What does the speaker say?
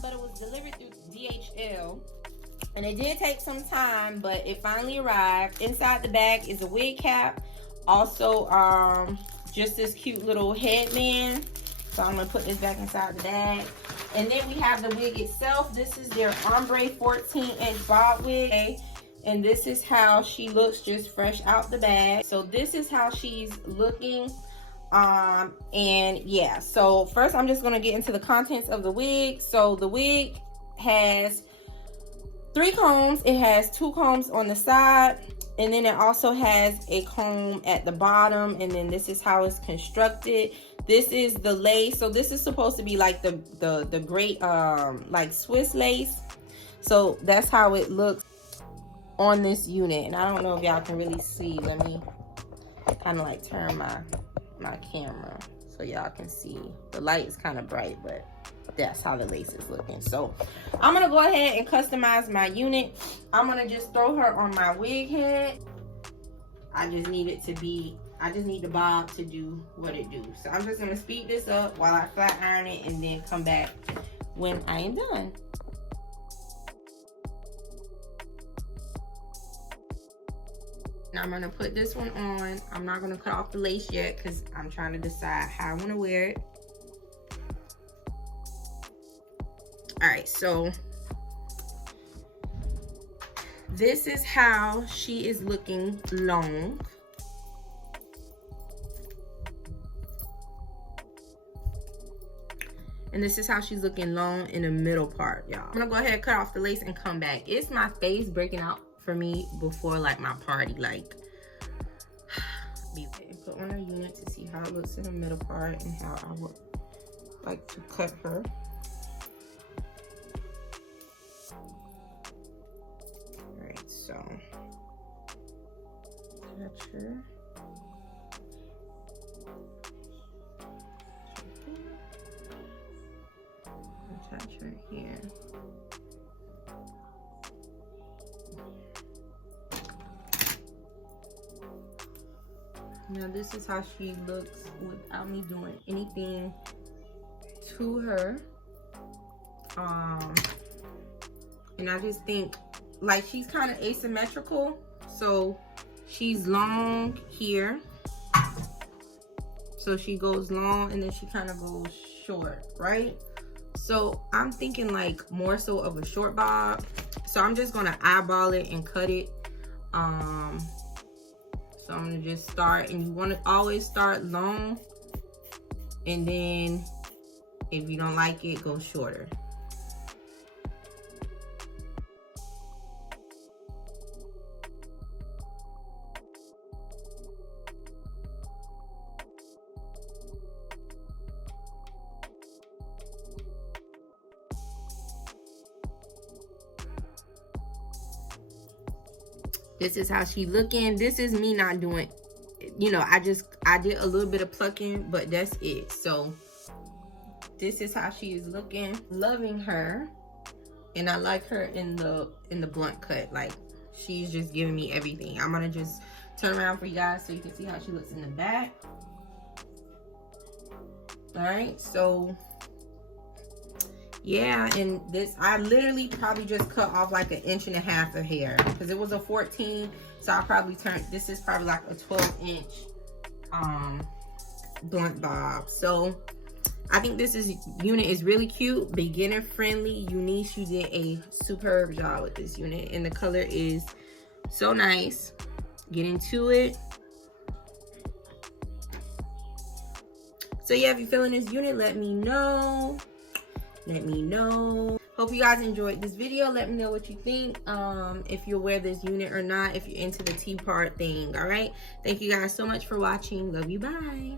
but it was delivered through DHL. And it did take some time, but it finally arrived. Inside the bag is a wig cap. Also, just this cute little headband. So I'm gonna put this back inside the bag. And then we have the wig itself. This is their Ombre 14-inch bob wig. And this is how she looks just fresh out the bag. So this is how she's looking. And yeah, so first I'm just gonna get into the contents of the wig. So the wig has 3 combs. It has 2 combs on the side, and then it also has a comb at the bottom. And then this is how it's constructed. This is the lace. So this is supposed to be like the great like Swiss lace. So that's how it looks on this unit. And I don't know if y'all can really see. Let me kind of like turn my camera so y'all can see. The light is kind of bright, but that's how the lace is looking. So I'm gonna go ahead and customize my unit. I'm gonna just throw her on my wig head. I just need the bob to do what it do. So I'm just gonna speed this up while I flat iron it, and then come back when I am done. Now I'm gonna put this one on. I'm not gonna cut off the lace yet because I'm trying to decide how I want to wear it. All right, so this is how she is looking long. And this is how she's looking long in the middle part, y'all. I'm gonna go ahead and cut off the lace and come back. It's my face breaking out for me before like my party, like put on her unit to see how it looks in the middle part and how I would like to cut her. Alright, so touch her. Touch her here. Now this is how she looks without me doing anything to her. And I just think like she's kind of asymmetrical. So she's long here. So she goes long and then she kind of goes short, right? So I'm thinking like more so of a short bob. So I'm just gonna eyeball it and cut it. So I'm gonna just start, and you wanna always start long, and then if you don't like it, go shorter. This is how she looking. This is me not doing, you know, I did a little bit of plucking, but that's it. So this is how she is looking. Loving her. And I like her in the blunt cut. Like she's just giving me everything. I'm gonna just turn around for you guys so you can see how she looks in the back. All right, so yeah, and this, I literally probably just cut off like 1.5 inches of hair because it was a 14, so I probably turned, this is probably like a 12-inch blunt bob. So I think this unit is really cute, beginner friendly. Unice, you did a superb job with this unit, and the color is so nice. Get into it. So yeah, if you're feeling this unit, let me know. Let me know. Hope you guys enjoyed this video. Let me know what you think. If you'll wear this unit or not, if you're into the Tpart thing. All right. Thank you guys so much for watching. Love you. Bye.